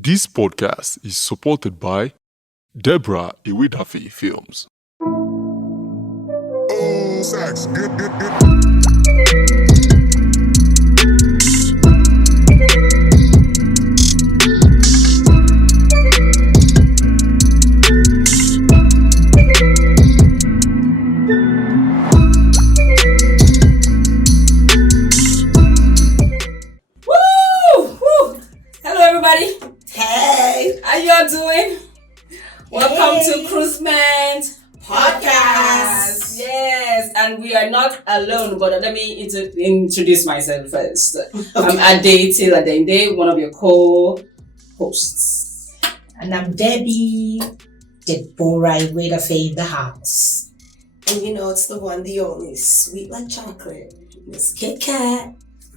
This podcast is supported by Deborah Iwidafi Films. Oh, Sax, good. Hello, everybody. Hey, How y'all doing? Welcome to Cruiseman Podcast. Yes, and we are not alone, but let me introduce myself first. I'm Ade Adende, one of your co-hosts. and I'm Debbie, Deborah Iwidafi in the house. And you know, it's the one, the only, sweet like chocolate, Miss Kit Kat.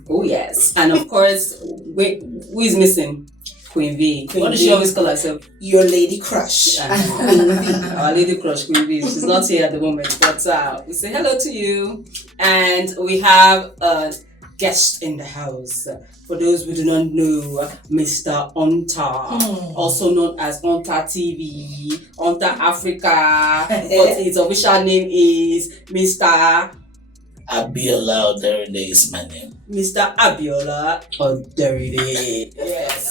Oh, yes. And of course, who is missing? Queen V. What does she always call herself? Your lady crush. Queen V. Our lady crush, Queen V. She's not here at the moment, but we say hello to you. And we have a guest in the house. For those who do not know, Mr. Hunter, also known as Hunter TV, Hunter Africa, but his official name is Mr. ABIOLA ODERINDE is my name. Mr. ABIOLA ODERINDE. Yes.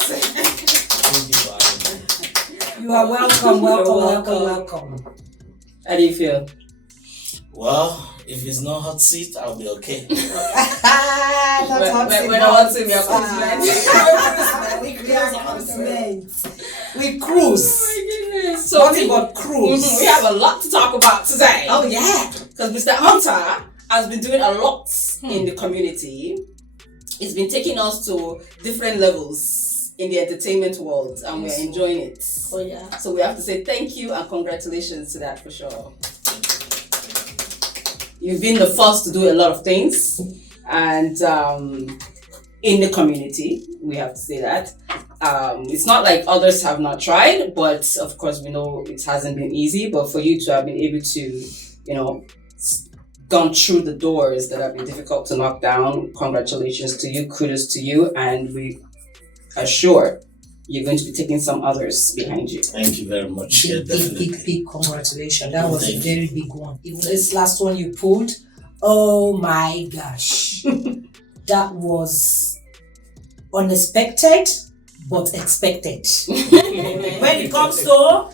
You are welcome. How do you feel? Well, if it's not hot seat, I'll be okay. When I want to be a continent. We cruise. Oh my goodness. So Nothing but cruise. we have a lot to talk about today. Oh yeah. Because Mr. Hunter has been doing a lot in the community. He's been taking us to different levels in the entertainment world, and we're enjoying it. Oh yeah. So we have to say thank you and congratulations to that for sure. You've been the first to do a lot of things, and in the community, we have to say that. It's not like others have not tried, but of course we know it hasn't been easy. But for you to have been able to, gone through the doors that have been difficult to knock down, congratulations to you, kudos to you, and we are sure you're going to be taking some others behind you. Thank you very much. Yeah, definitely. Big congratulations. That was a very big one. Even this last one you pulled, oh my gosh. That was unexpected but expected. When it comes to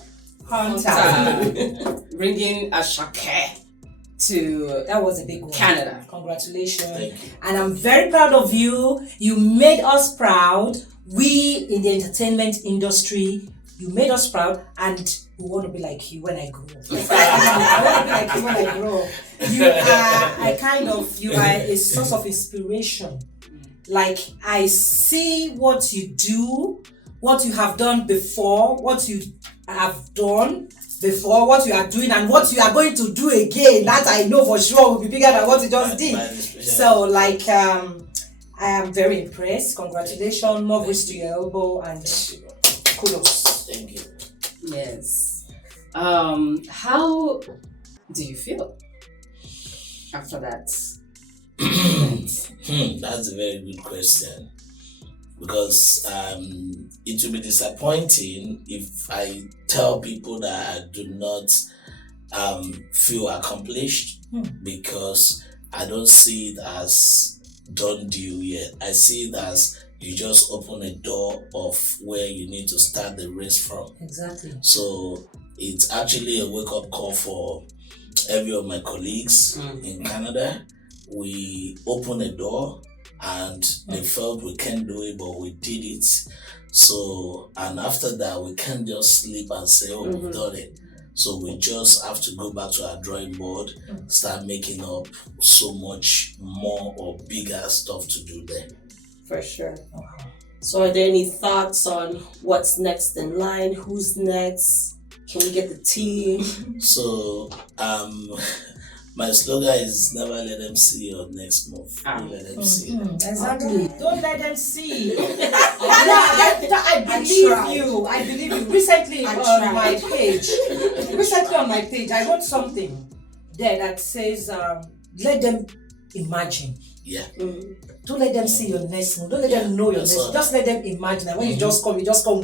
Hunter. Bringing ASAKE to That was a big one. Canada. Congratulations. Thank you. And I'm very proud of you. You made us proud. We in the entertainment industry, you made us proud, and we want to be like you when I grow up. I want to be like you when I grow up. You are a source of inspiration. Like, I see what you do, what you have done before, what you have done before, what you are doing, and what you are going to do again. That I know for sure will be bigger than what you just did. So, I am very impressed. Congratulations, more grace to your elbow, and kudos. Thank you. Yes. How do you feel after that? That's a very good question. Because it will be disappointing if I tell people that I do not feel accomplished, because I don't see it as done deal yet. I see it as you just open a door of where you need to start the race from. Exactly. So it's actually a wake-up call for every of my colleagues in Canada. We opened a door and they felt we can't do it, but we did it. So, and after that, we can't just sleep and say, oh, we've done it. So we just have to go back to our drawing board, start making up so much more or bigger stuff to do there. For sure. So are there any thoughts on what's next in line? Who's next? Can we get the team? So, my slogan is never let them see your next move. You let them see. Exactly. Don't let them see. I believe you. Recently on my page, I wrote something there that says, let them imagine. Yeah. Don't let them see your next move. Don't let them know your That's next. all. Just let them imagine that when you just come,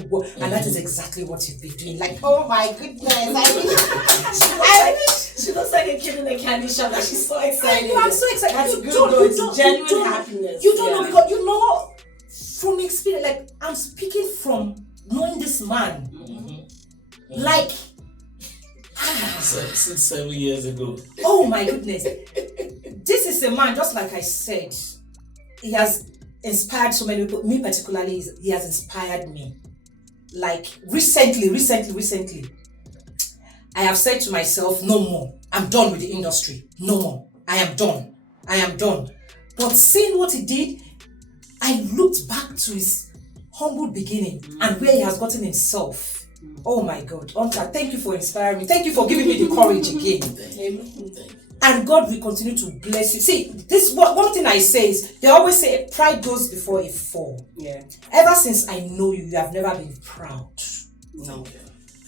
go. And that is exactly what you've been doing. Like, oh my goodness. She looks like a kid in a candy shop. Like she's so excited. I'm so excited. That's You good don't- though. you It's don't- genuine you don't- happiness. You don't know because you know from experience. Like I'm speaking from knowing this man. Like, 7 years ago. oh my goodness. This is a man, just like I said, he has inspired so many people. Me particularly, he has inspired me. Like recently, I have said to myself, no more. I'm done with the industry. No more. I am done. But seeing what he did, I looked back to his humble beginning and where he has gotten himself. Oh my God. Hunter, thank you for inspiring me. Thank you for giving me the courage again. Thank you. And God will continue to bless you. See, this one thing I say is, they always say pride goes before a fall. Yeah. Ever since I know you, you have never been proud. No.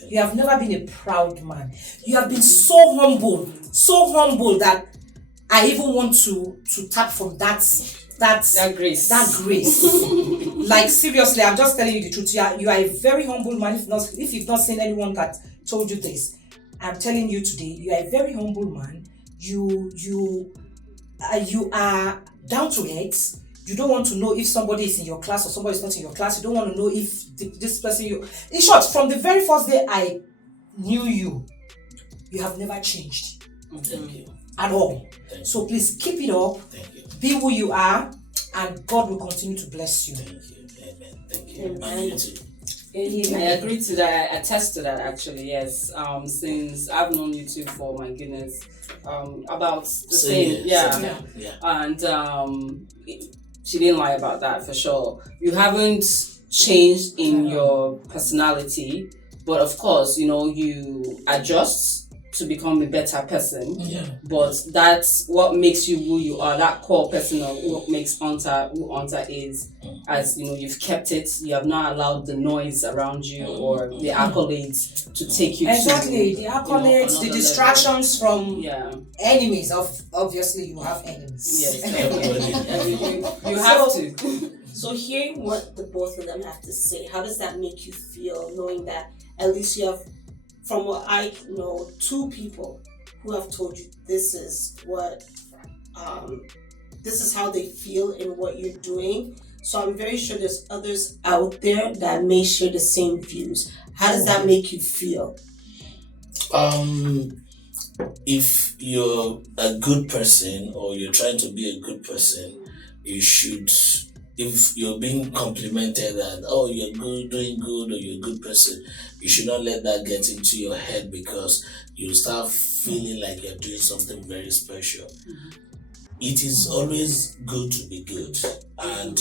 You have never been a proud man. You have been so humble that I even want to tap from that grace. That grace. Like seriously, I'm just telling you the truth. You are a very humble man. If you've not seen anyone that told you this, I'm telling you today, you are a very humble man. You are down to earth. You don't want to know if somebody is in your class or somebody is not in your class. You don't want to know if this person in short, from the very first day I knew you, you have never changed. Thank you. At all. So please keep it up. Thank you. Be who you are, and God will continue to bless you. Thank you. Amen. Thank you. Amen. And you too. I agree to that. I attest to that actually. Yes. Since I've known you two for my goodness, about the same. Yeah. And she didn't lie about that for sure. You haven't changed in your personality, but of course, you adjust to become a better person. Yeah. But that's what makes you who you are. That core person of what makes Hunter who Hunter is. As you've kept it. You have not allowed the noise around you or the accolades to take you Exactly. to The accolades, the another distractions from level. enemies. Obviously, you have enemies. Yes. Everybody. You have to. So hearing what the both of them have to say, how does that make you feel, knowing that at least you have, from what I know, 2 people who have told you this is how they feel in what you're doing. So I'm very sure there's others out there that may share the same views. How does that make you feel? If you're a good person or you're trying to be a good person, you should, if you're being complimented and you're good, doing good, or you're a good person, you should not let that get into your head, because you start feeling like you're doing something very special. It is always good to be good, and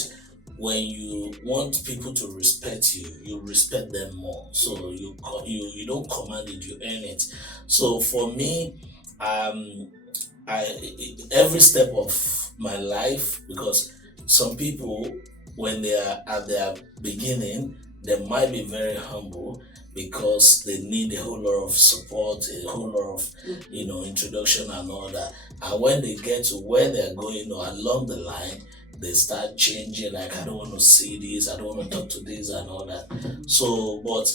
when you want people to respect you, you respect them more. So you don't command it, you earn it. So for me, every step of my life, because some people, when they are at their beginning, they might be very humble because they need a whole lot of support, a whole lot of introduction and all that. And when they get to where they're going or along the line, they start changing, like, I don't want to see this, I don't want to talk to this and all that. So, but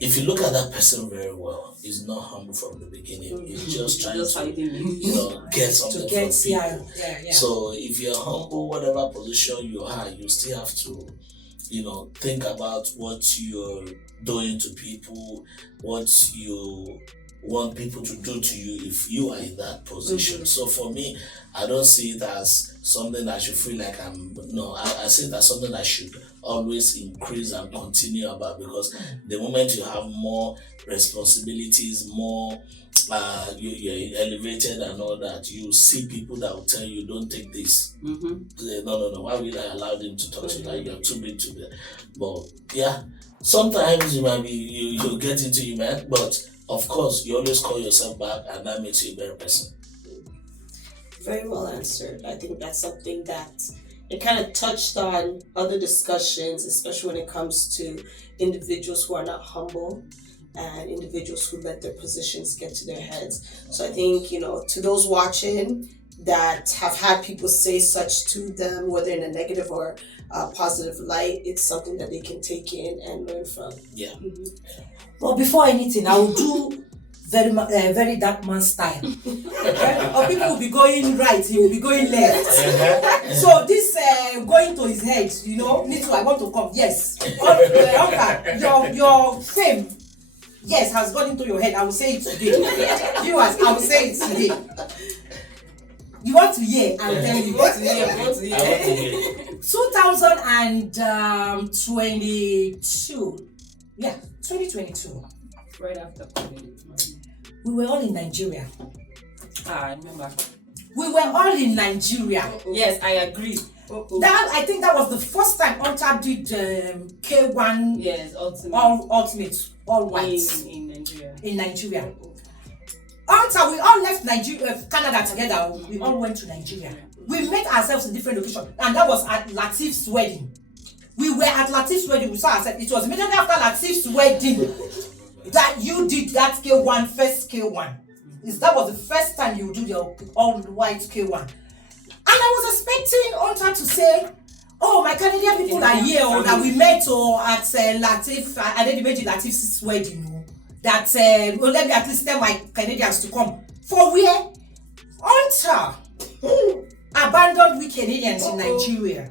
if you look at that person very well, he's not humble from the beginning. He's just trying to, get something from people. Yeah. So if you're humble, whatever position you are, you still have to, think about what you're doing to people, what you want people to do to you if you are in that position. So for me, I don't see it as something I should feel like I see it as something I should always increase and continue about, because the moment you have more responsibilities, more you're elevated and all that, you see people that will tell you, don't take this. No, why will I allow them to touch you? Like, you're too big to be. But yeah, sometimes you might be you'll get into your man, but of course you always call yourself back, and that makes you a better person. Very well answered. I think that's something that it kind of touched on other discussions, especially when it comes to individuals who are not humble. and individuals who let their positions get to their heads. So I think, to those watching that have had people say such to them, whether in a negative or positive light, it's something that they can take in and learn from. Yeah. Well, before anything, I will do very dark man style. Or people will be going right, he will be going left. So this going to his head, I want to come. Yes. Your fame, yes, has gone into your head. I will say it today. Viewers, I will say it today. You want to hear? I'll tell you. You want to hear? I want to hear. 2022. Yeah, 2022. Right after COVID. We were all in Nigeria. I remember. We were all in Nigeria. Yes, I agree. I think that was the first time Hunter did K1. Yes, ultimate, all whites in Nigeria. In Nigeria. Hunter, we all left Nigeria, Canada together. We all went to Nigeria. We met ourselves in different locations, and that was at Latif's wedding. We were at Latif's wedding. We saw ourselves. It was immediately after Latif's wedding that you did that K1, first K1. That was the first time you do the all-white K1. And I was expecting Hunter to say, oh, my Canadian people are here, or that we met at Latif, I didn't imagine Latif's wedding. That let me at least tell my Canadians to come. For where? Hunter abandoned we Canadians in Nigeria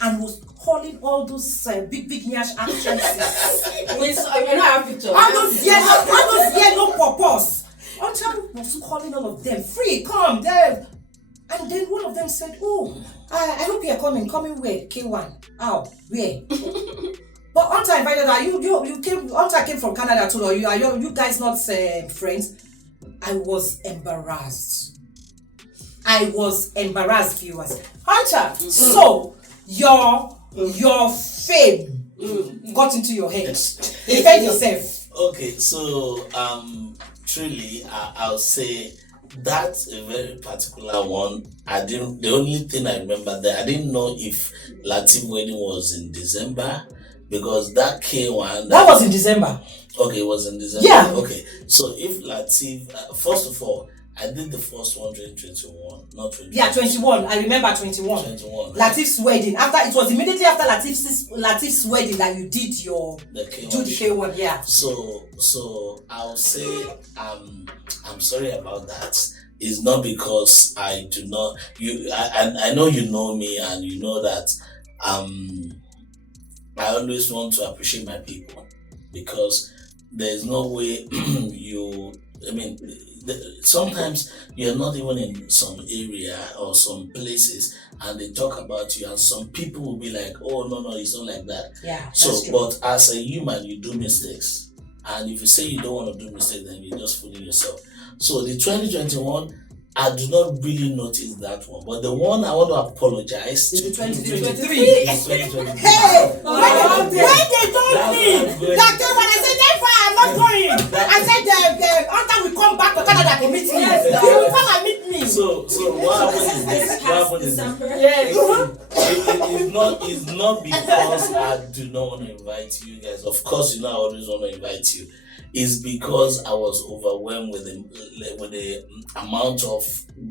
and was calling all those big nyash actresses. I have pictures. All those yellow purpose. Hunter was calling all of them. Free, come there. And then one of them said, oh, I hope you are coming. Coming where? K1. How? Where? But Hunter invited her. You came. Hunter came from Canada too. Or you guys not friends? I was embarrassed. Viewers. Hunter. So your fame got into your head. Defend yourself. Okay, so truly, I'll say that's a very particular one. The only thing I remember there, I didn't know if Latif wedding was in December. Because that K1... That was in December. Okay, it was in December. Yeah. Okay, so if Latif... first of all, I did the first one 2021, not 2021. Yeah, 21. I remember 21. 21. Latif's wedding. It was immediately after Latif's wedding that you did the K1. Yeah. So I'll say I'm sorry about that. It's not because I do not... I know you know me and you know that... I always want to appreciate my people because there's no way sometimes you're not even in some area or some places and they talk about you and some people will be like, oh, no, it's not like that. Yeah. So, but as a human, you do mistakes. And if you say you don't want to do mistakes, then you're just fooling yourself. So the 2021, I do not really notice that one, but the one I want to apologize to. The 2023. Hey, when they told me that when I said never, I'm not going. I said the Hunter will come back to Canada to meet me. Yes, he will come and meet me. So what happened is this? It's not because I do not want to invite you guys. Of course, I always want to invite you. Is because I was overwhelmed with the amount of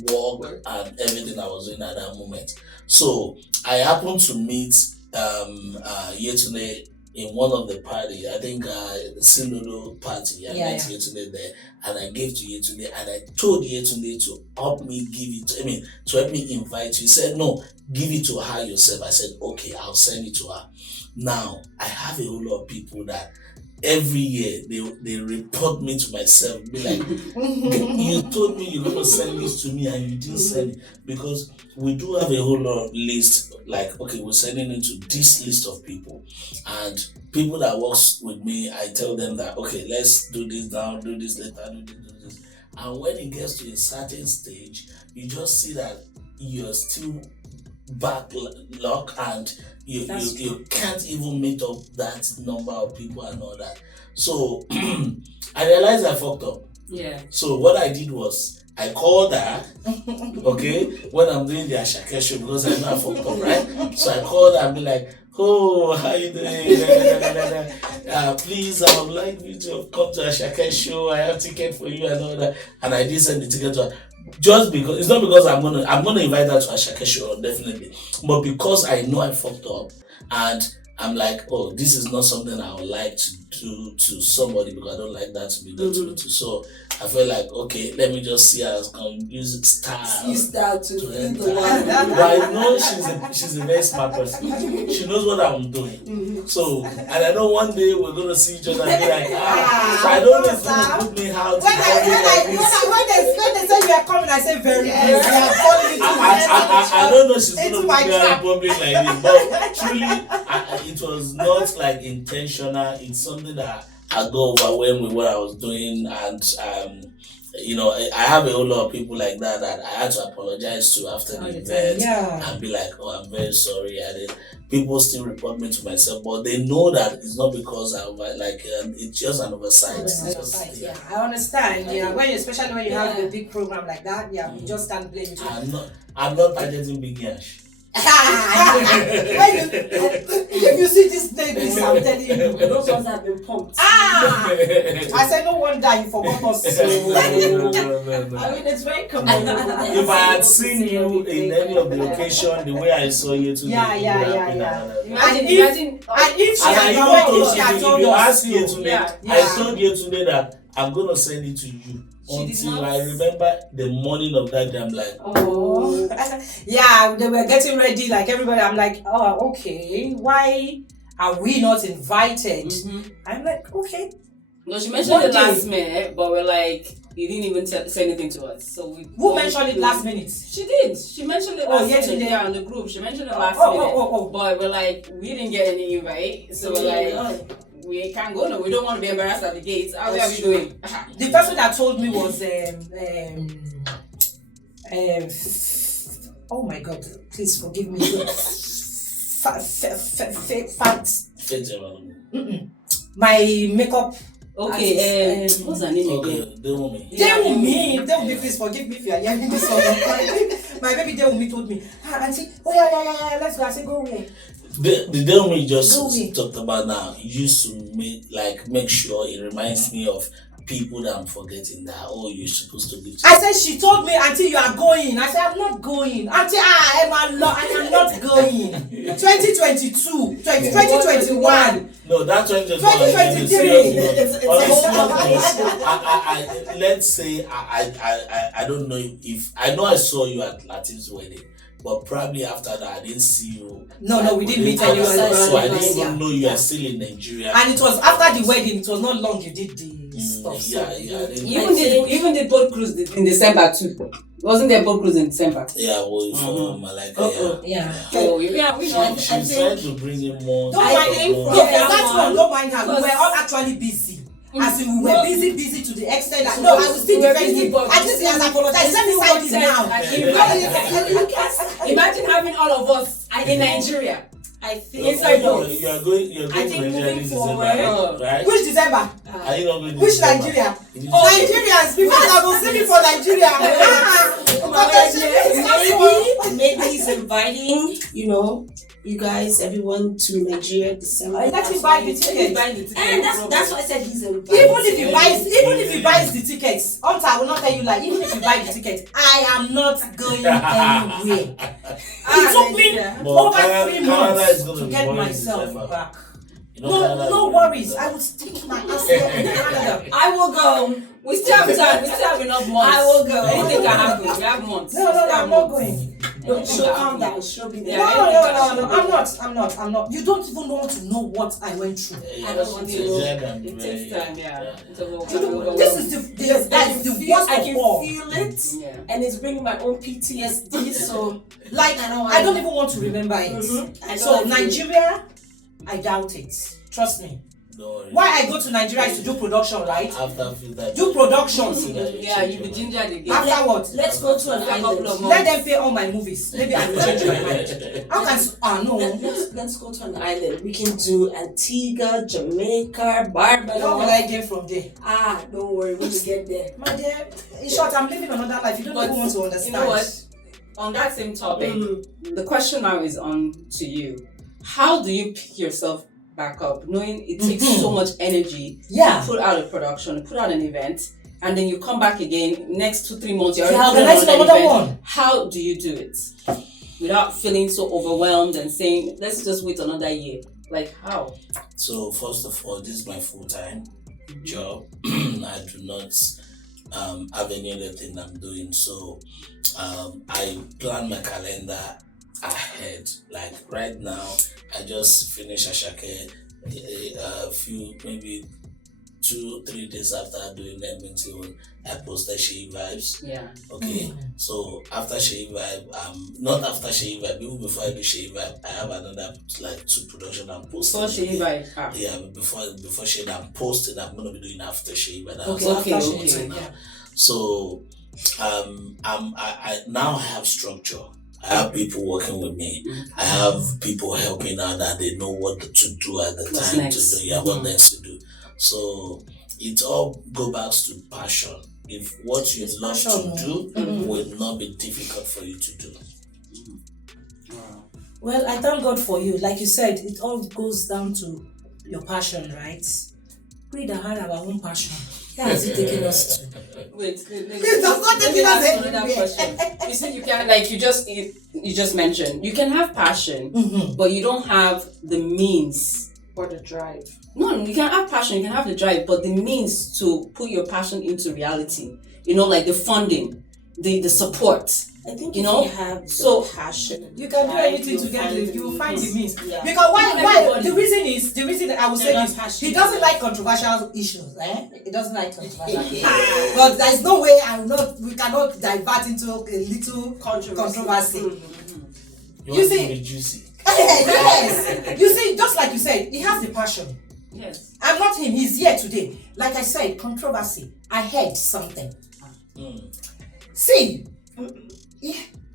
work and everything I was doing at that moment. So I happened to meet Yetunde in one of the party. I think Sinodo party. I met Yetunde there, and I gave to Yetunde, and I told Yetunde to help me to help me invite you. He said no, give it to her yourself. I said okay, I'll send it to her. Now I have a whole lot of people that. Every year they report me to myself, be like, you told me you're gonna send this to me and you didn't send it, because we do have a whole lot of list, like okay, we're sending it to this list of people, and people that works with me, I tell them that okay, let's do this now, do this later, do this, and when it gets to a certain stage, you just see that you're still backlog and you can't even meet up that number of people and all that. So I realized I fucked up. Yeah. So what I did was I called her, okay, when I'm doing the ASAKE show, because I know I fucked up, right? So I called her and be like, oh, how you doing? please, I would like you to come to ASAKE show. I have ticket for you and all that. And I did send the ticket to her. Just because, it's not because I'm gonna invite her to ASAKE show, definitely. But because I know I fucked up and I'm like, oh, this is not something I would like to do to somebody because I don't like that to be done to me too. So I felt like, okay, let me just see her as use style. Use that to enter. be the one. But I know she's a very smart person. She knows what I'm doing. So, and I know one day we're gonna see each other and be like, so I don't know if it's gonna put me out. When they say you are coming, I say very good. I don't know she's gonna put me out in public like this, but truly, it was not like intentional. It's something that I got overwhelmed with what I was doing, and you know, I have a whole lot of people like that I had to apologize to after the event and be like, oh, I'm very sorry. People still report me to myself, but they know that it's not because I like it's just an oversight. I understand. Yeah, especially when you have a big program like that, we just can't blame you. I'm not targeting big yash. If you see this baby, I'm telling you, Those ones have been pumped. I said no wonder you forgot us. I mean, it's very common. If I had seen you in any of the occasion, the way I saw you today, And if she had told us, I told you today that I'm gonna send it to you. Until I remember the morning of that day, I'm like, oh, they were getting ready, like everybody. I'm like, oh, okay, why are we not invited? I'm like, okay. No, she mentioned it last minute, but we're like, you didn't even say anything to us. So who mentioned it last minute? She did. She mentioned it last minute. Yeah, on the group. She mentioned it last minute. But we're like, we didn't get any invite, so we're like, we can't go. No, we don't want to be embarrassed at the gates. How are we doing? The person that told me was oh my God, please forgive me. My makeup. Okay, what's her name again? Dewumi, please forgive me if you are hearing this song. My baby Dewumi told me, auntie, let's go. I said, go away. The Dewumi just talked about now used to make sure it reminds me of people that I'm forgetting that, oh, you're supposed to give to. I said, she told me, auntie, you are going. I said, I'm not going. Auntie, I am not going. 2022, 2021. No, that 2023. Honestly, let's say I don't know if I know I saw you at Latin's wedding. But probably after that, I didn't see you. No, we didn't meet anyone. So I didn't even know you are still in Nigeria. And it was after the wedding. It was not long you did the stuff. Even the boat cruise in December too. Wasn't there a boat cruise in December? Yeah, well, for Malika. She's trying to bring in more. Don't mind her. We were all actually busy. As in, we were busy to the extent that I will still defend him. At least he has apologized. Let me say this now. Imagine having all of us in Nigeria. I think you're going to Nigeria this December, right? Which December? Are you not going to Which Nigeria? Nigerians, people that will sing for Nigeria. Maybe he's inviting, you guys, everyone to Nigeria December. Let me buy the ticket. And that's why I said he's inviting. Even if he buys the tickets, Hunter, I will not tell you like. Even if he buys the ticket, I am not going anywhere. It took me over 3 months to get myself back. No worries. I will stick my ass here in Canada. I will go. We still have time. We still have enough months. I will go. Anything can happen. We have months. No, I'm not going. She'll calm down. She'll be there. No. I'm not. You don't even want to know what I went through. I don't want to know. It takes time. This is the worst I of can all. feel it, and it's bringing my own PTSD. So, I don't even want to remember it. So Nigeria, I doubt it. Trust me. Why I go to Nigeria is to do production, right? After do production. Yeah, you be gingered again. After what? Let's go to an island. Let them pay all my movies. Maybe I will change my mind. How can no? Let's go to an island. We can do Antigua, Jamaica, Barbados. How will I get from there? Don't worry, when we get there. My dear, in short, I'm living another life. You don't even want to understand. You know what? On that same topic, the question now is on to you. How do you pick yourself back up, knowing it takes so much energy Yeah. to put out a production, put out an event, and then you come back again next 2-3 months. You're Yeah, already organizing putting another event. one. How do you do it without feeling so overwhelmed and saying, "Let's just wait another year"? Like how? So first of all, this is my full-time job. I do not have any other thing I'm doing. So I plan my calendar ahead. Like right now, I just finished ASAKE a few, maybe 2-3 days after doing Edmonton. I posted Shea Vibes. Yeah. Okay, so after Shea Vibe, not after Shea Vibe, even before I do Shea Vibe, I have another like 2 production I'm posting. Before Shea Vibe. Yeah, before Shea Vibe, I'm posting. I'm gonna be doing after Shea Vibe. Okay. Yeah. So, I now have structure. I have people working with me. I have people helping out that they know what to do at the What's time next? to do. Yeah, what next to do. So it all go back to passion. If what you love to do will not be difficult for you to do. Well, I thank God for you. Like you said, it all goes down to your passion, right? We that had our own passion. Where has it taken us to? Wait. It does not Let take me ask us another anywhere. question. You said you can, like you just mentioned, you can have passion, but you don't have the means. Or the drive. No, you can have passion, you can have the drive, but the means to put your passion into reality. You know, like the funding, the support. I think You if know, you have the so passion, You can do Right, anything you'll together find if you will find the means. Yeah. Because why Everybody. the reason that I will say not this, he passionate. doesn't like controversial issues, He doesn't like controversial issues. But there's no way we cannot divert into a little controversy. You You want see- to be juicy. Yes. You see, just like you said, he has the passion. Yes. I'm not him, he's here today. Like I said, controversy. I heard something. See,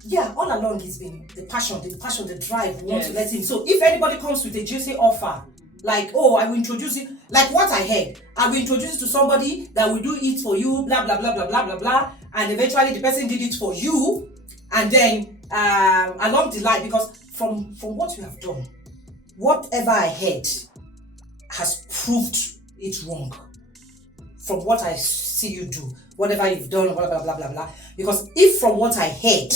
yeah, all along it's been the passion, the drive, we want to let him. So if anybody comes with a juicy offer, like, oh, I will introduce it, like what I heard, I will introduce it to somebody that will do it for you, blah, blah, blah, blah, blah, blah, blah. And eventually the person did it for you. And then along the line, because from what you have done, whatever I heard has proved it wrong. From what I see you do, whatever you've done, blah, blah, blah, blah, blah. Because if from what I heard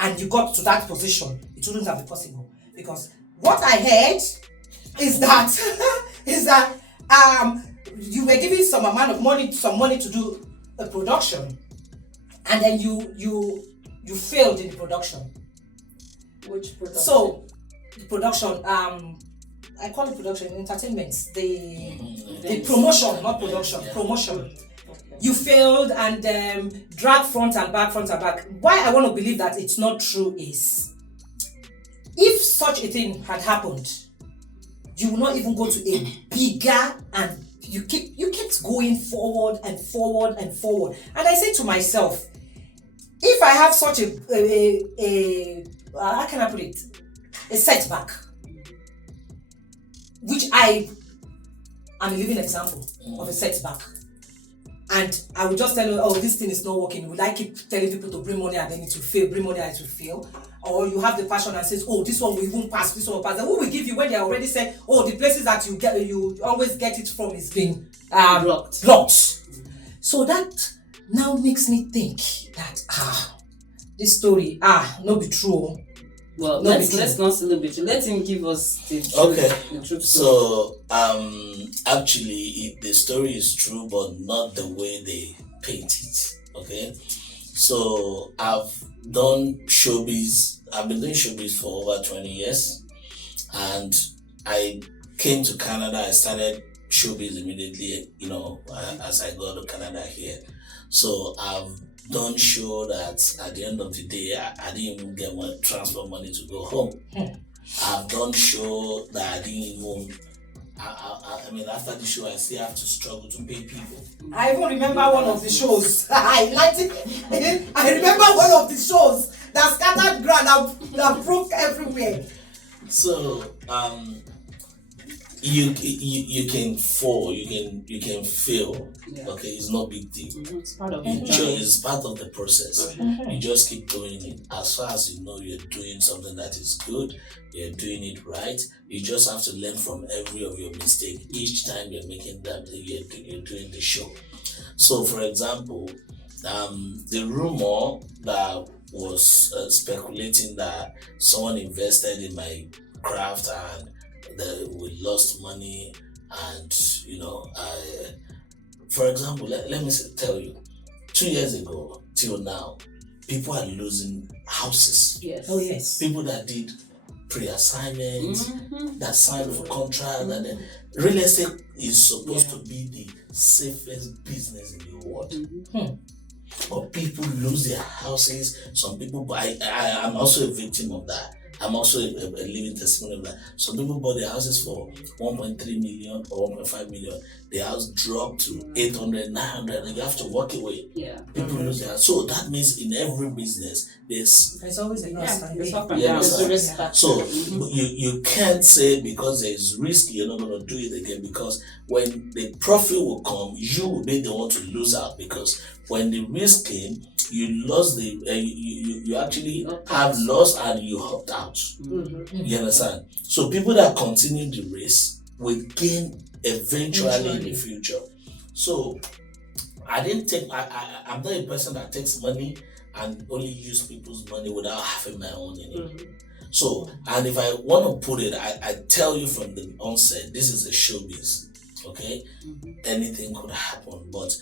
and you got to that position, it wouldn't have been possible. Because what I heard is that you were giving some amount of money to do a production, and then you failed in the production. which production? So the production, I call it production, entertainment, the promotion, not production, promotion. You failed and drag front and back. Why I want to believe that it's not true is, if such a thing had happened, you will not even go to a bigger, and you kept going forward and forward and forward. And I say to myself, if I have such a how can I put it, a setback, which I am a living example of a setback, and I will just tell you, oh, this thing is not working. Would I keep telling people to bring money and then it will fail, bring money and it will fail? Or you have the passion and says, oh, this one will even pass, this one will pass. Then who will give you when they already said, oh, the places that you always get it from is being blocked. So that now makes me think that this story no be true. Well, No, let's because- not celebrate it. Let him give us the truth. Okay. The truth. So actually, the story is true, but not the way they paint it. Okay. So I've done showbiz. I've been doing showbiz for over 20 years, and I came to Canada. I started showbiz immediately. As I got to Canada here. So I've done show that at the end of the day, I didn't even get my transport money to go home. I've done show that I didn't even. I mean, after the show, I still have to struggle to pay people. I even remember one of the shows. I liked it. I remember one of the shows that scattered ground that broke everywhere. So you can fall, you can fail. Yeah. Okay, it's not big deal. It's part of You it. it's part of the process. You just keep doing it. As far as you know you're doing something that is good, you're doing it right. You just have to learn from every of your mistake each time you're making that you're doing the show. So, for example, the rumor that was speculating that someone invested in my craft and that we lost money, and for example, let me tell you, 2 years ago till now, people are losing houses. Yes. Oh yes. People that did pre-assignments, that signed for contract, and real estate is supposed to be the safest business in the world. But people lose their houses. Some people buy. I'm also a victim of that. I'm also a living testimony of that. Some people bought their houses for 1.3 million or 1.5 million. The house dropped to 800, 900, and you have to walk away. Yeah. People lose their house. So that means in every business, There's always a loss. Yeah, and it's gain. up and Yeah, down. it's It's a a risk factor. so you can't say because there's risk you're not going to do it again, because when the profit will come, you will be the one to lose out, because when the risk came, you lost the you actually have lost and you hopped out. You understand? So people that continue the race will gain eventually in the future. So I didn't take I'm not a person that takes money and only use people's money without having my own in it. So, and if I want to put it, I tell you from the onset, this is a showbiz, okay? Anything could happen, but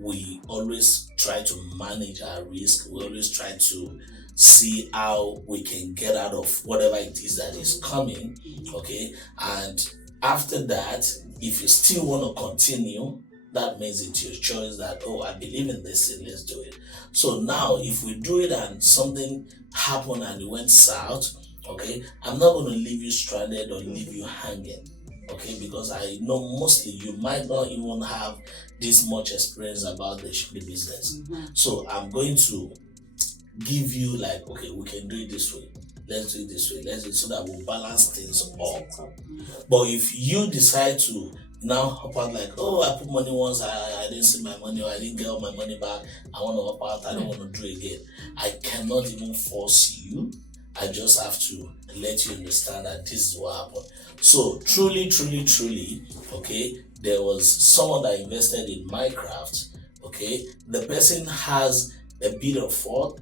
we always try to manage our risk. We always try to see how we can get out of whatever it is that is coming, okay? And after that, if you still want to continue, that means it's your choice that, oh, I believe in this thing, let's do it. So now, if we do it and something happened and it went south, okay, I'm not going to leave you stranded or leave you hanging, okay, because I know mostly you might not even have this much experience about the business. So I'm going to give you like, okay, we can do it this way. Let's do it this way. Let's do it so that we'll balance things up. But if you decide to now hop out like, oh, I put money once, I didn't see my money, or I didn't get all my money back, I want to hop out, I don't want to do it again. I cannot even force you. I just have to let you understand that this is what happened. So truly, okay, there was someone that invested in my craft, okay. The person has a bit of fault,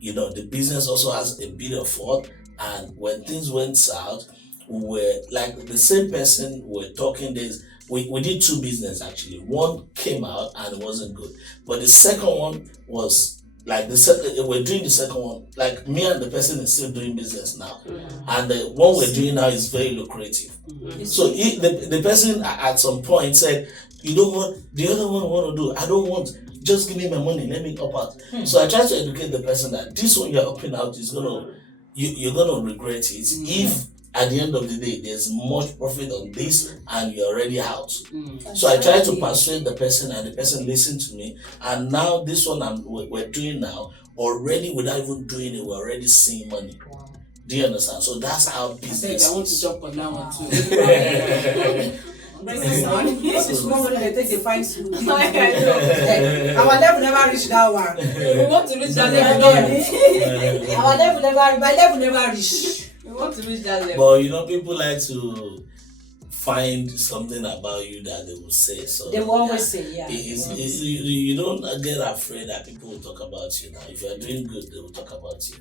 the business also has a bit of fault, and when things went south, we were like the same person we're talking this. We did two business actually. One came out and it wasn't good, but the second one was like we're doing the second one. Like me and the person is still doing business now, and the one we're doing now is very lucrative. So the person at some point said, "You know what? The other one want to do. I don't want. Just give me my money. Let me up out." So I tried to educate the person that this one you're upping out is you're gonna regret it if at the end of the day there's much profit on this and you're already out. So I tried to persuade the person and the person listened to me, and now this one we're doing now already, without even doing it, we're already seeing money. Do you understand? So that's how business I want to is. jump on that one too. This is one way they take the fines. Our level never reach that one. We want to reach that level. My level never reach. We want to reach that level. But people like to find something about you that they will say. So They will always say, yeah. You don't get afraid that people will talk about you now. If you are doing good, they will talk about you.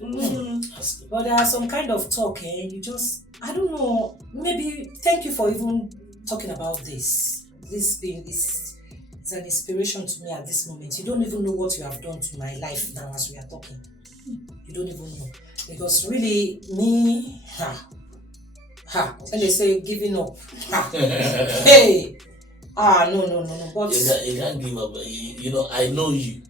That's good. But there are some kind of talk, you just, I don't know, maybe thank you for even talking about this. This being is an inspiration to me at this moment. You don't even know what you have done to my life now as we are talking. You don't even know. Because really, me, when they say giving up, hey, no. But You can't give up. I know you.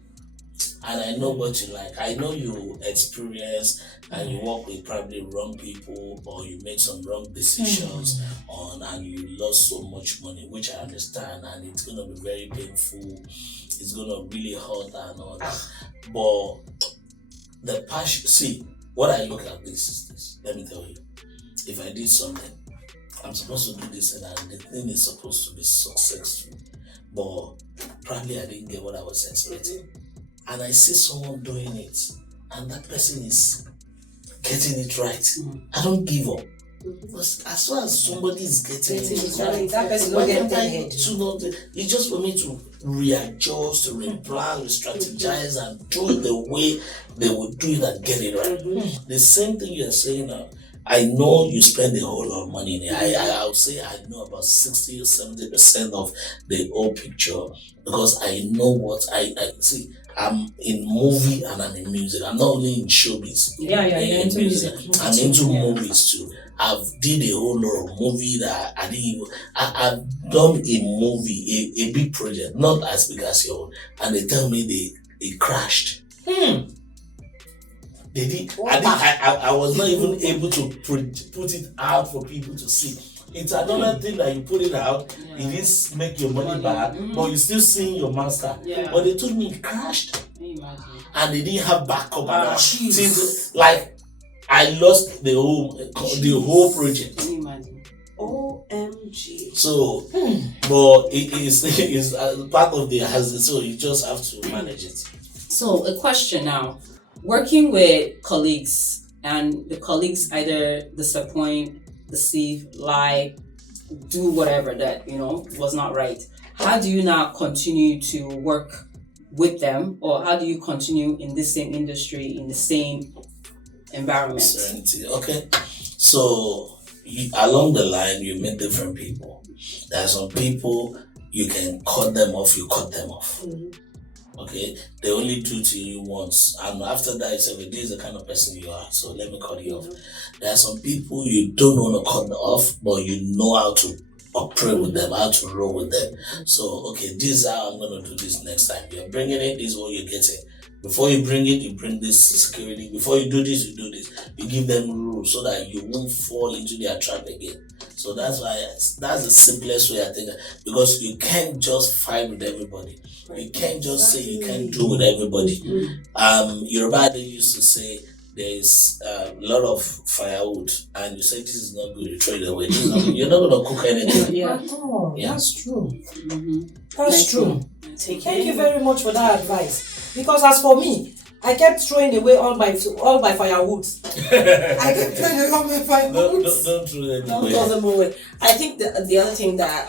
And I know what you like. I know you experience and you work with probably wrong people, or you make some wrong decisions and you lost so much money, which I understand, and it's gonna be very painful. It's gonna really hurt and all that. But the passion, see, what I look at this is this. Let me tell you. If I did something I'm supposed to do this and the thing is supposed to be successful, but probably I didn't get what I was expecting. And I see someone doing it, and that person is getting it right. I don't give up. Because as far as somebody is getting it right, that person why don't get can't I ahead. it's just for me to readjust, to replan, re-strategize, and do it the way they would do it and get it right. The same thing you're saying now. I know you spend a whole lot of money in it. I would say I know about 60 or 70% of the whole picture because I know what I see. I'm in movie and I'm in music. I'm not only in showbiz. You're into music. I'm into movies too. I've did a whole lot of movie that I didn't even. I've done a movie, a big project, not as big as your own, and they tell me it crashed. They did. I was not even able to put it out for people to see. It's another thing that you put it out, it didn't make your money back, but you're still seeing your master. But they told me it crashed. And they didn't have backup. Like I lost the whole project. OMG. So, but it is part of the hazard, so you just have to manage it. So a question now. Working with colleagues and the colleagues either disappoint, deceive, lie, do whatever that was not right. How do you now continue to work with them, or how do you continue in the same industry, in the same environment? Serenity. Okay. So along the line, you meet different people. There are some people you can cut them off. You cut them off. Okay, they only do to you once, and after that, you say, well, this is the kind of person you are, so let me cut you off. There are some people you don't want to cut off, but you know how to operate with them, how to roll with them. So, okay, this is how I'm going to do this next time. You're bringing it, this is what you're getting. Before you bring it, you bring this security. Before you do this, you do this. You give them rules so that you won't fall into their trap again. So that's the simplest way I think, because you can't just fight with everybody. You can't just say you can't do with everybody. Yoruba they used to say there's a lot of firewood, and you say this is not good, you throw it away. You're not gonna cook anything. That's true. That's true. Thank you very much for that advice. Because as for me, I kept throwing away all my firewood. I kept throwing away all my firewood. Don't throw them Don't away. throw them away. I think the other thing that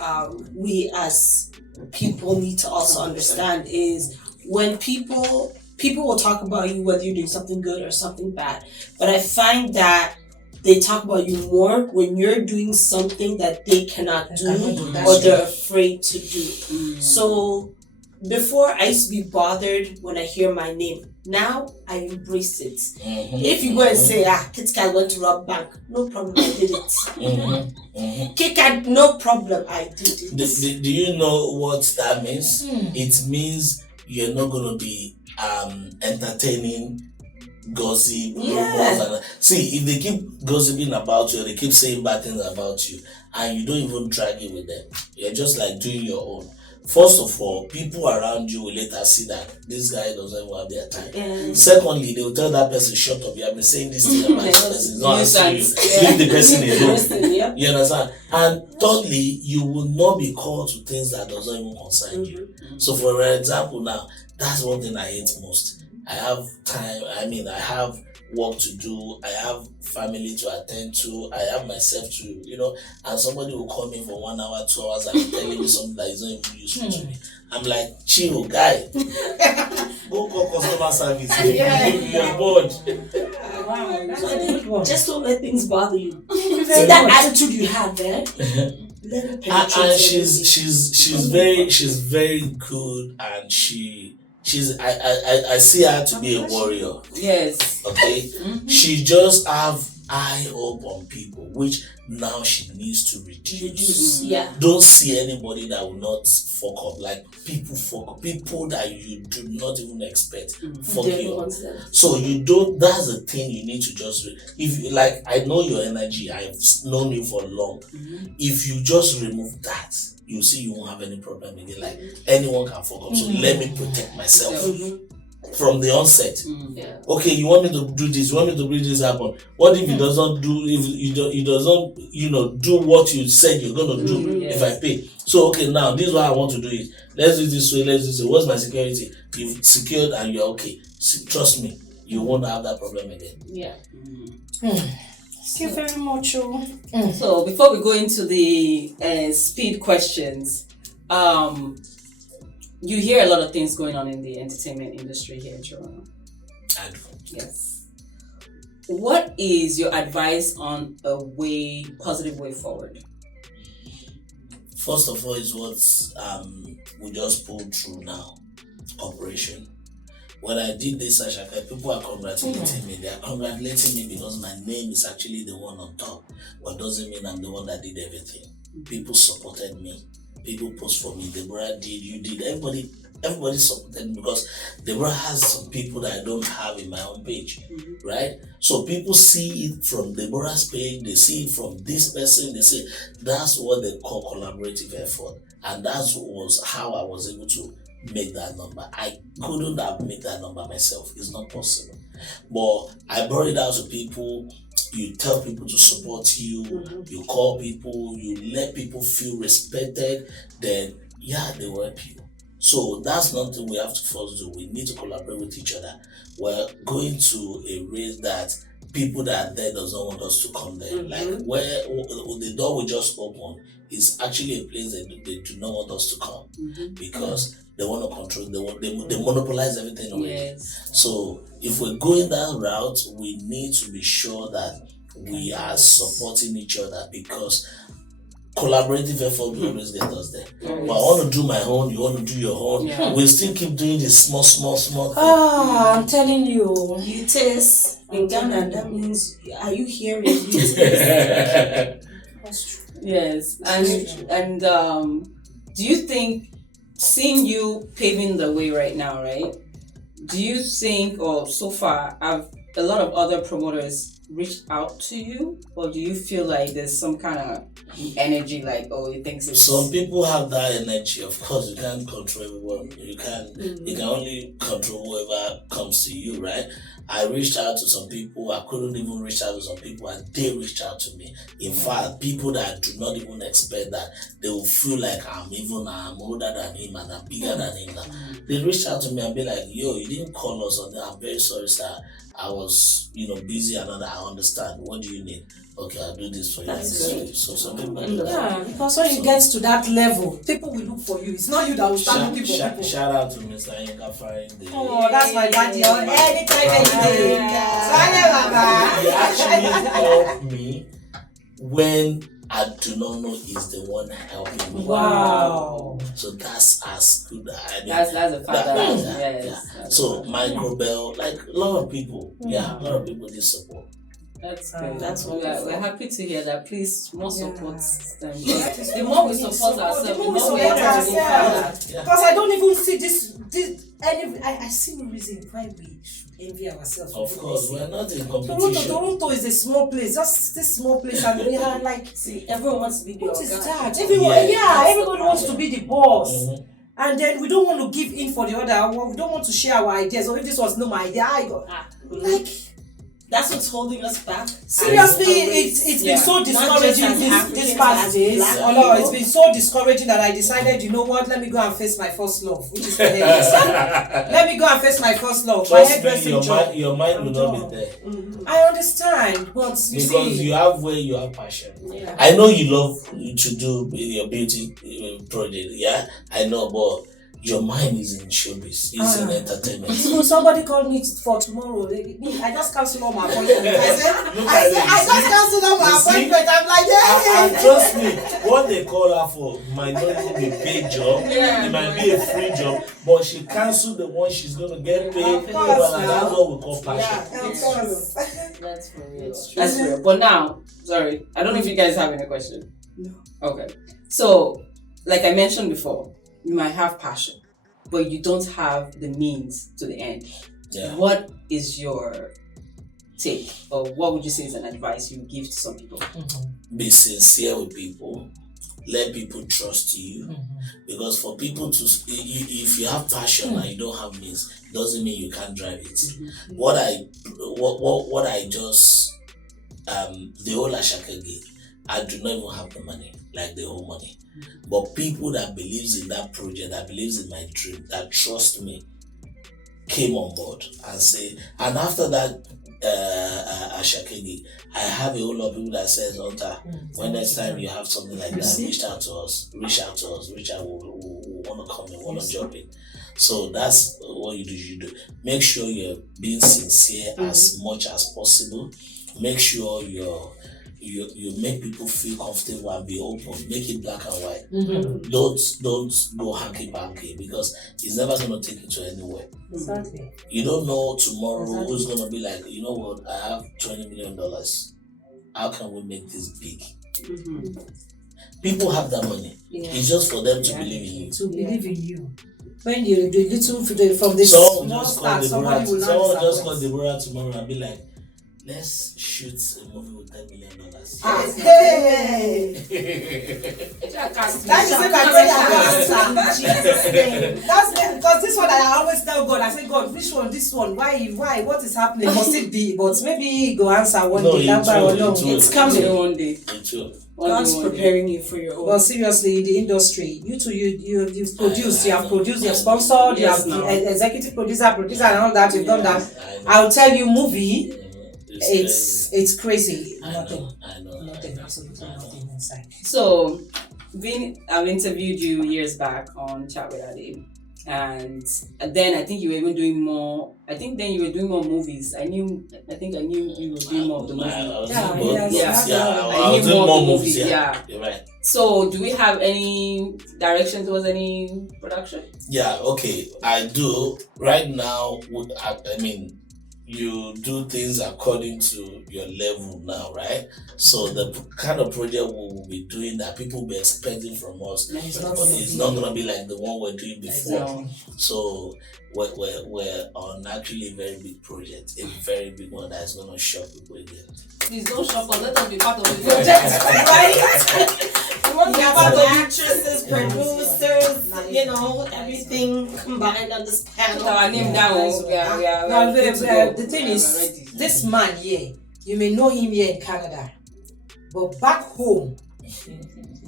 we as people need to also understand is when people will talk about you whether you're doing something good or something bad, but I find that they talk about you more when you're doing something that they cannot do or they're afraid to do. So before I used to be bothered when I hear my name. Now I embrace it. If you go and say, Kit Kat went to rob bank, no problem, I did it. Kit Kat, no problem, I did it. Do you know what that means? It means you're not going to be entertaining gossip, rumors. And see, if they keep gossiping about you, they keep saying bad things about you, and you don't even drag it with them, you're just like doing your own. First of all, people around you will later see that this guy doesn't even have their time. Secondly, they will tell that person, shut up, you have been saying this thing about this person, it's not answering you. Leave the person alone. You understand? And thirdly, you will not be called to things that doesn't even concern you. So for example now, that's one thing I hate most. I have time, I have work to do, I have family to attend to, I have myself to, and somebody will call me for 1 hour, 2 hours and telling me something that is not even useful to me. I'm like, chill, guy. Go call customer service. You're bored. So just don't let things bother you. See that attitude you have there? And she's very good, and I see her to be a warrior. Yes. Okay. She just have eye hope on people, which now she needs to reduce. Don't see anybody that will not fuck up. Like people that you do not even expect fuck you up. So you don't. That's the thing you need to just. If you like, I know your energy. I've known you for long. If you just remove that, you see you won't have any problem again. Like anyone can fuck up. So let me protect myself. from the onset. Yeah. Okay, you want me to do this, you want me to bring this happen. What if he doesn't do, if he doesn't, do what you said you're gonna do if I pay? So okay, now this is what I want to do it. Let's do this way, let's do this way. What's my security? You've secured and you're okay. Trust me, you won't have that problem again. Yeah. Thank you very much. So before we go into the speed questions, you hear a lot of things going on in the entertainment industry here in Toronto. I do. Yes. What is your advice on a positive way forward? First of all, is what we just pulled through now, operation. When I did this ASAKE, people are congratulating me. They are congratulating me because my name is actually the one on top, but doesn't mean I'm the one that did everything. People supported me. People post for me. Deborah did, you did. Everybody supported me because Deborah has some people that I don't have in my own page, right? So people see it from Deborah's page. They see it from this person. They say that's what they call collaborative effort, and that was how I was able to make that number. I couldn't have made that number myself. It's not possible. But I brought it out to people. You tell people to support you. You call people. You let people feel respected. Then they will help you. So that's nothing we have to first do. We need to collaborate with each other. We're going to a race that people that are there does not want us to come there. Like where the door we just opened is actually a place that they do not want us to come because they want to control. They monopolize everything already. Yes. So if we're going that route, we need to be sure that we are supporting each other because collaborative effort will always get us there. But I want to do my own, you want to do your own. We'll still keep doing this small thing. I'm telling you. UTS in Ghana, that means, are you hearing UTS? That's true. Yes. And do you think, seeing you paving the way right now, right? Do you think, or so far, have a lot of other promoters reached out to you, or do you feel like there's some kind of energy, like, oh, he thinks it's... Some people have that energy. Of course, you can't control everyone. You can only control whoever comes to you, right? I reached out to some people. I couldn't even reach out to some people, and they reached out to me. In fact, people that do not even expect that, they will feel like I'm older than him and I'm bigger than him now. They reached out to me and be like, yo, you didn't call us on that. I'm very sorry, sir. I was, busy and I understand. What do you need? Okay, I'll do this for you. That's great. So some people do that. Yeah, because when you get to that level, people will look for you. It's not you that will start looking for people. Shout out to Mr. Inka Farinde. Oh, that's my daddy. Anytime, any day. He actually helped me when I do not know he's the one helping me. Wow. So that's as good. That's a father. Yes. Yeah. So Microbell, like a lot of people, a lot of people did support. That's good. That's We're happy to hear that. Please, more support them. Yeah. The more we support ourselves, the more we the more we support enter into ourselves. Yeah. Because I don't even see this I see no reason why we should envy ourselves. Of course, we're not in Toronto competition. is a small place, just this small place, and we are like, See, everyone wants to be the what is organ. that? Everyone, everybody wants to be the boss. And then we don't want to give in for the other. We don't want to share our ideas. Or if this was not my idea, like, That's what's holding us back. seriously, it's been so discouraging this past days. It's been so discouraging that I decided, you know what, let me go and face my first love, which is let me go and face my first love. My Trust me, hairdressing job. your mind will not be there. I understand, but Because see, you have where you have passion. Yeah. I know you love to do your beauty project, I know, but your mind is in showbiz, is in entertainment. so somebody called me for tomorrow. I just cancelled all my appointment. I just cancelled all my appointment. I'm like, And trust me, what they call her for might not even be a paid job. It might be a free job, but she cancelled the one she's gonna get paid. Of course, That's what we call passion. That's for real. That's real. But now, sorry, I don't know if you guys have any question. No. Okay. So, like I mentioned before, you might have passion, but you don't have the means to the end. Yeah. What is your take, or what would you say is an advice you give to some people? Be sincere with people. let people trust you. Because for people to, if you have passion and you don't have means, doesn't mean you can't drive it. What I just the whole ASAKE gig, I do not even have the money, like the whole money. But people that believes in that project, that believes in my dream, that trust me, came on board and say, and after that ASAKE gig, I have a whole lot of people that says, Hunter, when next time you have something like that, reach out to us, we want to come in, want to jump in. So that's what you do. Make sure you're being sincere as much as possible. Make sure you make people feel comfortable and be open. Make it black and white. Don't go hanky panky, because it's never gonna take you to anywhere. Exactly. You don't know tomorrow who's gonna be like, you know what, I have $20 million. How can we make this big? People have that money. It's just for them to believe in you. To believe in you. When you do little from the someone small just start, call somebody will Deborah. not Someone just call disappoint. Deborah tomorrow and be like, let's shoot a movie with $10 million. Hey! That is a criteria in Jesus' name. That's because this one I always tell God. I say, God, which one? This one? Why? What is happening? Must it be? But maybe He go answer one day. That's why I know. It's coming one day. It will. God's preparing you for your own. Well, seriously, the industry, you two, you've produced, you have produced, you have sponsored, Yes, you have now. executive producer, and all that. You've done that. I'll tell you, movie, it's crazy. Nothing, absolutely nothing inside. So, I've interviewed you years back on Chat with Ade, and then I think you were even doing more. I think then you were doing more movies. I think I knew you were doing more of the movies. I I was knew doing more more of the movies. movies. Yeah, you're right. So, do we have any direction towards any production? Yeah, okay, I do. Right now, I mean, you do things according to your level now, right? So the kind of project we will be doing that people will be expecting from us, It's not but gonna it's be- not gonna be like the one we're doing before. Exactly. So we're on actually a very big project, a very big one that's gonna shock people again. Please don't shock us. Let us be part of the Project, project. right? We want to We be have part the of it. actresses, producers, you know, everything combined on this panel. Put our name down. We are Now, good to go. the thing We are is, ready. this man here, you may know him here in Canada, but back home,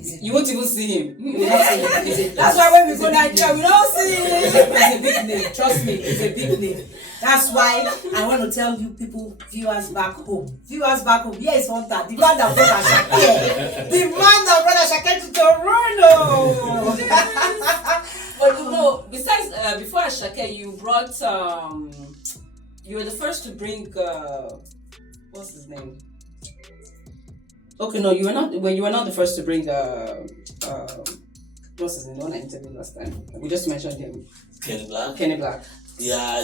You won't even see him. you will not see him. He's a- That's why when we go Nigeria, we don't see him. It's a big name. Trust me, it's a big name. That's why I want to tell you people, viewers back home. Viewers back home, here is Hunter, the man that brought ASAKE. The man that brought ASAKE to Toronto. But no, besides, before ASAKE, you brought, you were the first to bring, what's his name? Okay, no, you were not. Well, you were not the first to bring. What's his name? The one I interviewed last time. We just mentioned him. Kenny Black? Kenny Black. Yeah, I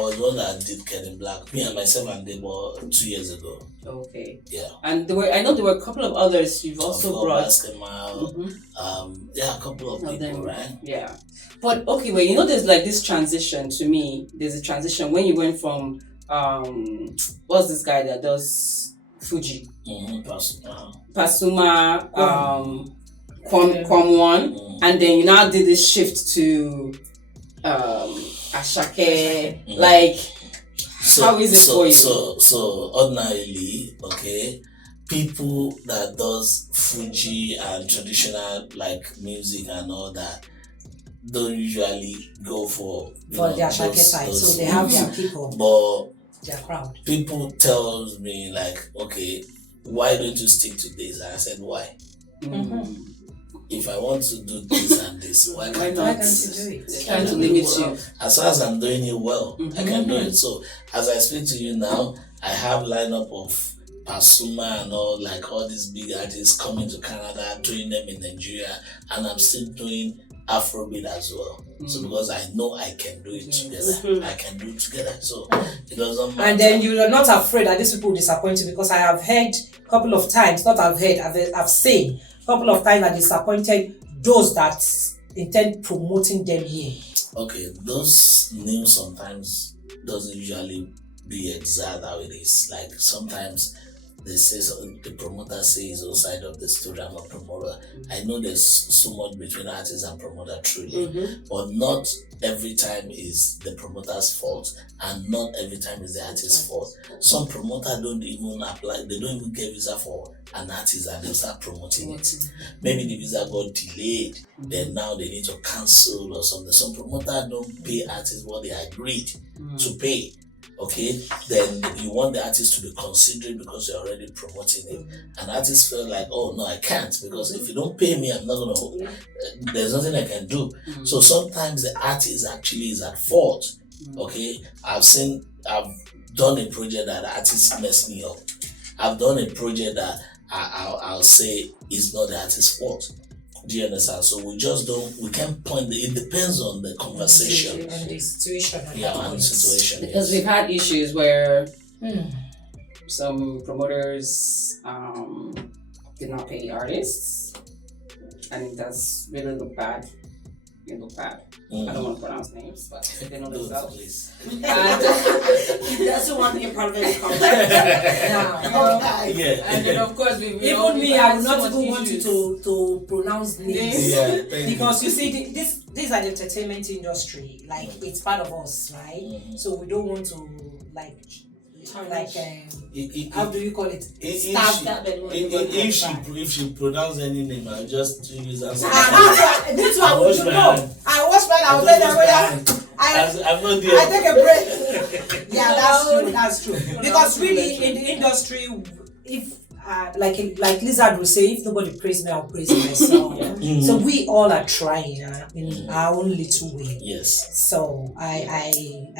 was one that did Kenny Black. Me and myself and Debo 2 years ago. Okay. Yeah. And I know there were a couple of others you've also brought. Basketball. Yeah, a couple of people, them, right? Yeah. But okay, well, you know, there's like this transition to me. There's a transition when you went from what's this guy that does Fuji? Pasuma, Kwamwan, and then you now did this shift to ASAKE. Like, how is it for you? So ordinarily, okay, people that does Fuji and traditional like music and all that don't usually go for their ASAKE side, so they have some people, but their crowd. people tells me like, okay, why don't you stick to this? And I said, why? If I want to do this and this, why can't not? I Why can't you do it? They're trying to limit you. As far as I'm doing it well, I can do it. So as I speak to you now, I have lineup of Pasuma and all these big artists coming to Canada, doing them in Nigeria, and I'm still doing Afrobeat as well. So because I know I can do it together, I can do it together. So it doesn't matter. And then you are not afraid that these people will disappoint you, because I have heard a couple of times, I've seen a couple of times that disappointed those that intend promoting them here. Okay, those news sometimes doesn't usually be exact how it is. Like sometimes they say the promoter says his own side of the story. I'm a promoter. I know there's so much between artist and promoter truly, but not every time is the promoter's fault, and not every time is the artist's fault. Some promoter don't even apply, they don't even get visa for an artist and they'll start promoting it. Maybe the visa got delayed, then now they need to cancel or something. Some promoter don't pay artists what they agreed to pay. Okay, then you want the artist to be considerate because you're already promoting it. And artists feel like, oh no, I can't, because if you don't pay me, I'm not gonna. There's nothing I can do. So sometimes the artist actually is at fault. Okay, I've done a project that the artist messed me up. I've done a project that I'll say is not the artist's fault. Do you understand? So we can't point it depends on the conversation. And the situation. And the situation. Because we've had issues where some promoters did not pay the artists, and that's really look bad. It look bad. I don't want to pronounce names, but they know themselves. He doesn't want to get part of any contract. And then of course even me, I would not even want you to pronounce names. Because you see, this is an entertainment industry. Like it's part of us, right? So we don't want to how do you call it? If she pronounce any name, I'll just use as this one would you know? I wash my hands. I take a break. Yeah, that's true. Because really, in the industry, if like Lizard will say, if nobody praise me, I'll praise myself. So we all are trying in our own little way. Yes. So I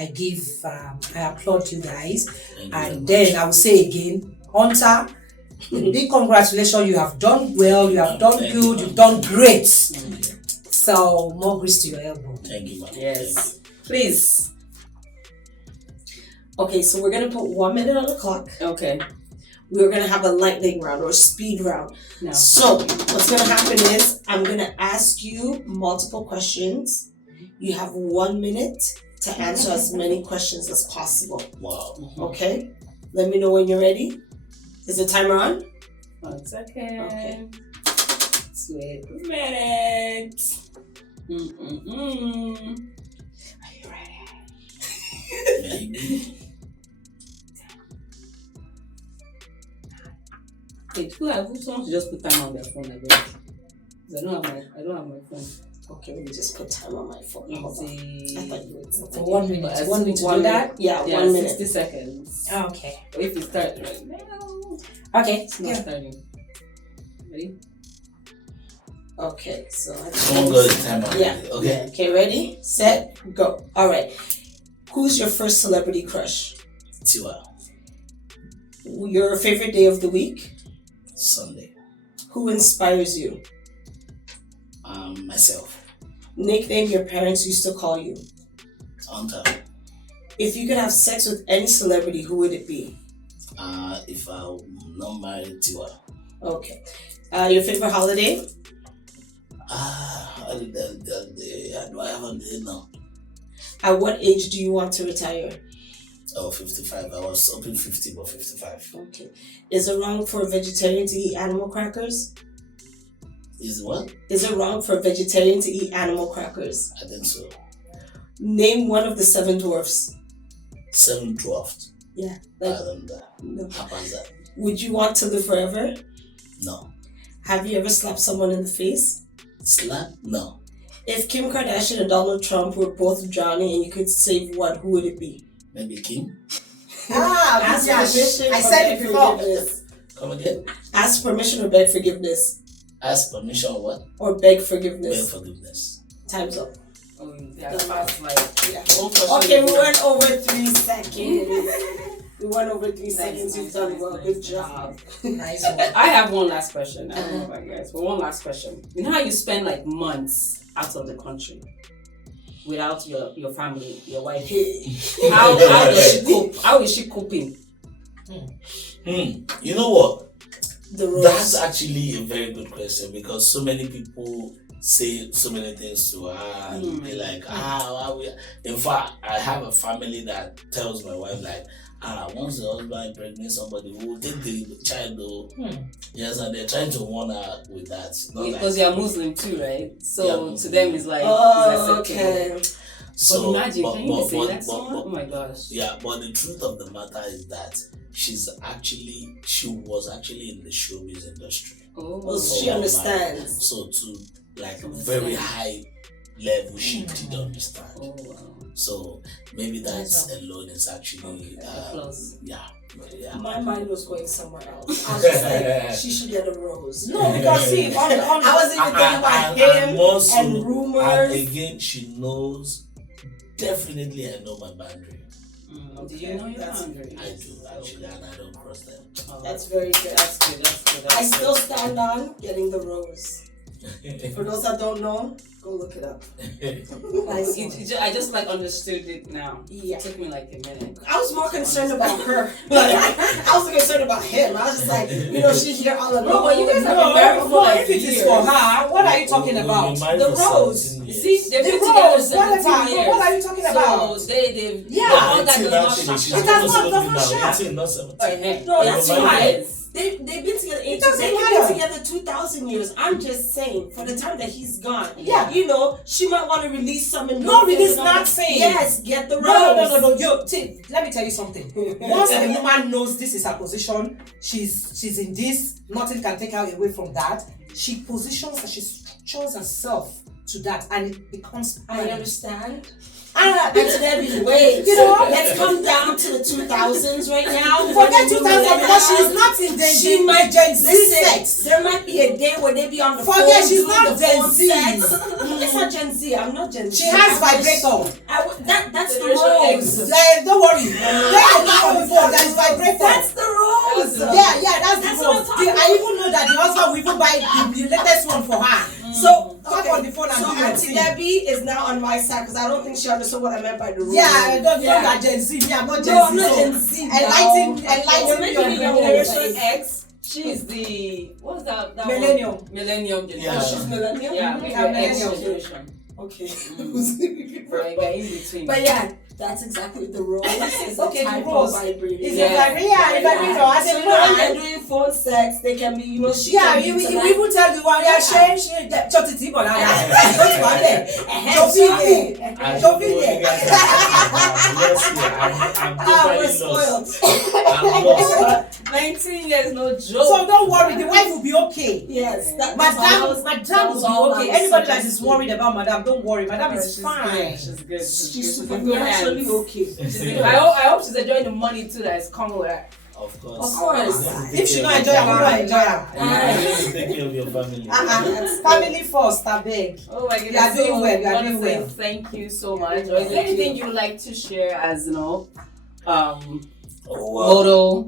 applaud you guys. And then I will say again, Hunter, big congratulations. You have done well. You have done good. You've done great. So more grease to your elbow. Thank you, ma'am. Yes. Please. Okay, so we're gonna put 1 minute on the clock. Okay. We're gonna have a lightning round or speed round. No. So what's gonna happen is I'm gonna ask you multiple questions. You have 1 minute to answer as many questions as possible. Wow. Okay? Let me know when you're ready. Is the timer on? 1 second. Okay. Wait a minute. Are you ready? Maybe. Wait, who wants to just put time on their phone again? I don't have my phone. Okay, let me just put time on my phone. Hold on. I thought you would. For 1 minute. You want me to do that? Yeah, 1 minute. 60 seconds. Okay. If you start right now, Okay. it's not starting. Ready? Okay, so I Someone got the time already. Yeah. Okay. Okay, ready, set, go. All right. Who's your first celebrity crush? Tiwa. Your favorite day of the week? Sunday. Who inspires you? Myself. Nickname your parents used to call you? Hunter. If you could have sex with any celebrity, who would it be? If I'm not married, Tiwa. Okay. Your favorite holiday? Do I have a day now? At what age do you want to retire? Oh, 55. I was hoping 50, but 55. Okay. Is it wrong for a vegetarian to eat animal crackers? Is what? Is it wrong for a vegetarian to eat animal crackers? I think so. Name one of the 7 dwarfs. 7 dwarfs. Yeah. No. Hapanza. Would you want to live forever? No. Have you ever slapped someone in the face? Slap? No. If Kim Kardashian and Donald Trump were both drowning and you could save one, who would it be? Maybe Kim? Ask permission. I or said beg it before. forgiveness. Come again? Ask permission or beg forgiveness. Ask permission or what? Or beg Beg forgiveness. forgiveness. Time's up. Oh, yeah, fast, like, Yeah. one question. Okay, we went over 3 seconds. We went over 3 seconds. You've done well. Good job. Nice one. I have one last question. I don't know about you guys, but one last question. You know how you spend like months out of the country without your family, your wife? How does she cope? How is she coping? You know what? The roles. That's actually a very good question because so many people say so many things to her and be like, why we... In fact, I have a family that tells my wife like, once the husband impregnates somebody, we will take the child though. Yes, and they're trying to warn her with that. Because you're Muslim too, right? So Yeah, to them it's like Oh, it's acceptable. okay. So, But imagine, can you say that but- someone? Oh my gosh. yeah, but the truth of the matter is that she was actually in the showbiz industry. Well, she understands. So to like Understand. very high level, she did understand. Oh wow. So maybe that's alone is actually Plus. yeah. My mind was going somewhere else. I was just like, she should get a rose. No, because see, on I wasn't even thinking about him also, and rumors. And again, she knows. Definitely, I know my boundary. Do you know your That's- boundaries? I do actually, and I don't cross them. Oh, That's very good. That's good. That's good. I That's still good. stand on getting the rose. For those that don't know, go look it up. I just like understood it now. Yeah. It took me like a minute. I was more concerned about her. Like, I wasn't concerned about him. I was just like, she here all alone. No, but you guys have no, been married for no, like if it is years. for her, what are you talking about? The rose. See, they've The been together rose, what 17 years. are you talking about? So they've Yeah, all that does not She's shock. It does not supposed to be doesn't now shock. 18, not 17. No, that's that's fine. fine. They've been together 18. doesn't They've matter. been together 2,000 years. I'm just saying, for the time that he's gone, Yeah. she might want to release some. No, release nothing. Yes, get the rose. No. Let me tell you something. Once a woman knows this is her position, she's in this, nothing can take her away from that. She positions and she structures herself to that, and it becomes. I understand. And And so then wait, let's come down to the 2000s right now. forget 2000 because she's not in She might Gen Z listen. sex. There might be a day where they be on the phone. Forget she's doing not the Gen phone Z. sex. It's not Gen Z. I'm not Gen Z. She has vibrator. That's the Generation rose. X. Don't worry. Let her look on the phone. There is vibrator. That's the rose. Yeah, that's That's the what I'm rose. talking I even know that the husband will even buy the latest one for her. So talk on the phone and So do your Auntie thing. Debbie is now on my side because I don't think she understood what I meant by the rose. Yeah, I don't know that Gen Z. Me, I'm not Gen No, Z. I'm not so Gen Z. Enlighten You're me making on it the your rose. generation X. She's the what's that Millennium. one? Millennium generation. Yeah. She's millennial. Yeah, We we have have X millennium. generation. Okay. Right, we're in between. But yeah, that's exactly the rose. It's Okay, a the type rose. of vibrating. Is Yeah. it vibrator? I So said, you know when man. they're doing phone sex, they can be, she Yeah, can you be tonight. will tell the one, yeah, she, chotiti, but Ah, we're spoiled. I'm lost. 19 years, no joke. So don't worry, the wife will be okay. Yes, that Madam was will all be I okay. was Anybody that is suggesting. worried about Madam, don't worry. Madam is She's fine. good. She's good. She's in good supernaturally hands. okay. She's good. I hope she's enjoying the money too that is coming with her. Of course. Of course. If she not enjoy, I will not enjoy her. You have to take care of your family. Family first, I beg. Oh my goodness. You are doing well, you are I wanna doing say well. Thank you so much. Or is there anything you would like to share as motto?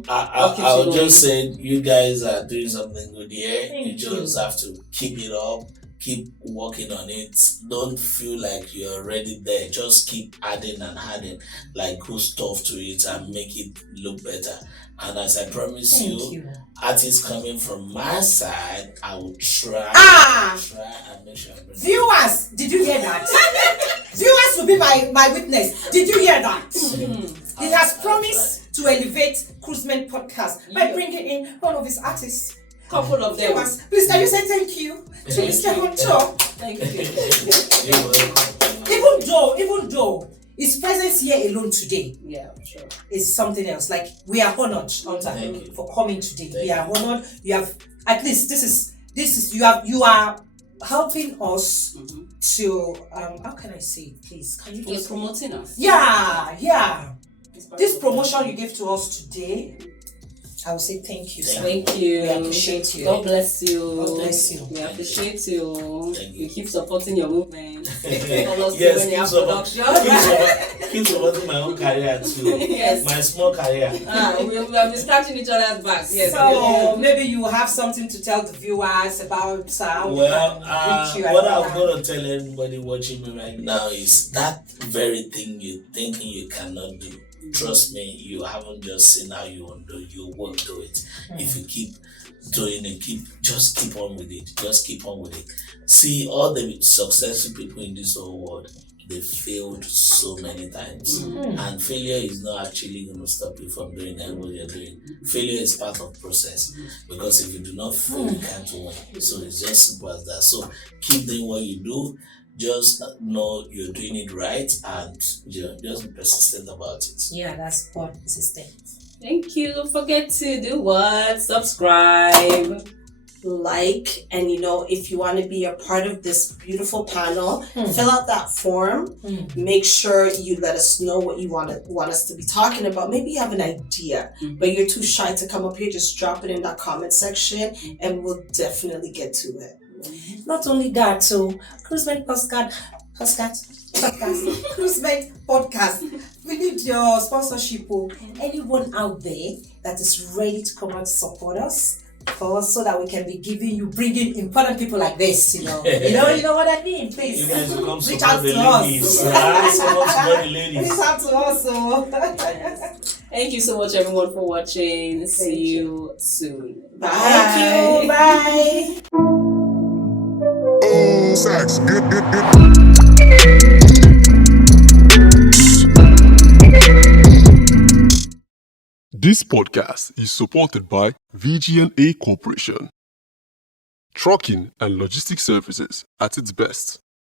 I'll just say you guys are doing something good here. Thank You just have to keep it up, keep working on it. Don't feel like you're already there. Just keep adding and adding like good stuff to it and make it look better. And as I promise Thank you. artists coming from my side, I will try and make sure I bring Viewers, did you hear that? Viewers will be my witness. Did you hear that? He has promised to elevate Cruiseman Podcast by bringing in one of his artists. Couple of them. Viewers, please can you say thank you to Mr. Hunter? Thank you. You're welcome. Even though his presence here alone today Yeah, sure. is something else. Like, we are honored, Hunter, Thank you. for coming today. Thank We are honored. You have, at least this is you are helping us to how can I say it, please? Can you You're just promoting us. Yeah. This promotion you gave to us today, I will say thank you, sir. Thank you. We appreciate you. God bless you. God bless you. We appreciate you. Thank you. You keep supporting your movement. Follow us Yes, when you have keep production. keep supporting my own career too. Yes. My small career. We have been scratching each other's backs. Yes. So maybe you have something to tell the viewers about how Well, we can reach you and what all I'm that. going to tell everybody watching me right now is that very thing you're thinking you cannot do. Trust me, you haven't just seen how you want to do. You will do it if you keep doing it. Just keep on with it. Just keep on with it. See, all the successful people in this whole world, they failed so many times. And failure is not actually going to stop you from doing what you're doing. Failure is part of process, because if you do not fail, you can't win. So it's just simple as that. So keep doing what you do. Just know you're doing it right, and just be persistent about it. Yeah, that's called persistent. Thank you. Don't forget to do what? Subscribe. Like, and if you want to be a part of this beautiful panel, fill out that form. Make sure you let us know what you want us to be talking about. Maybe you have an idea, but you're too shy to come up here. Just drop it in that comment section, and we'll definitely get to it. Not only that, so Cruisemate podcast, Cruisemate podcast. We need your sponsorship. Anyone out there that is ready to come out to support us, so that we can be bringing important people like this. You know what I mean. Please, You guys will come reach support out the to us. ladies. Support the ladies. Reach out to us. Thank you so much, everyone, for watching. See you soon. Bye. Thank you. Bye. Oh, Sax, good. This podcast is supported by VGNA Corporation. Trucking and logistics services at its best.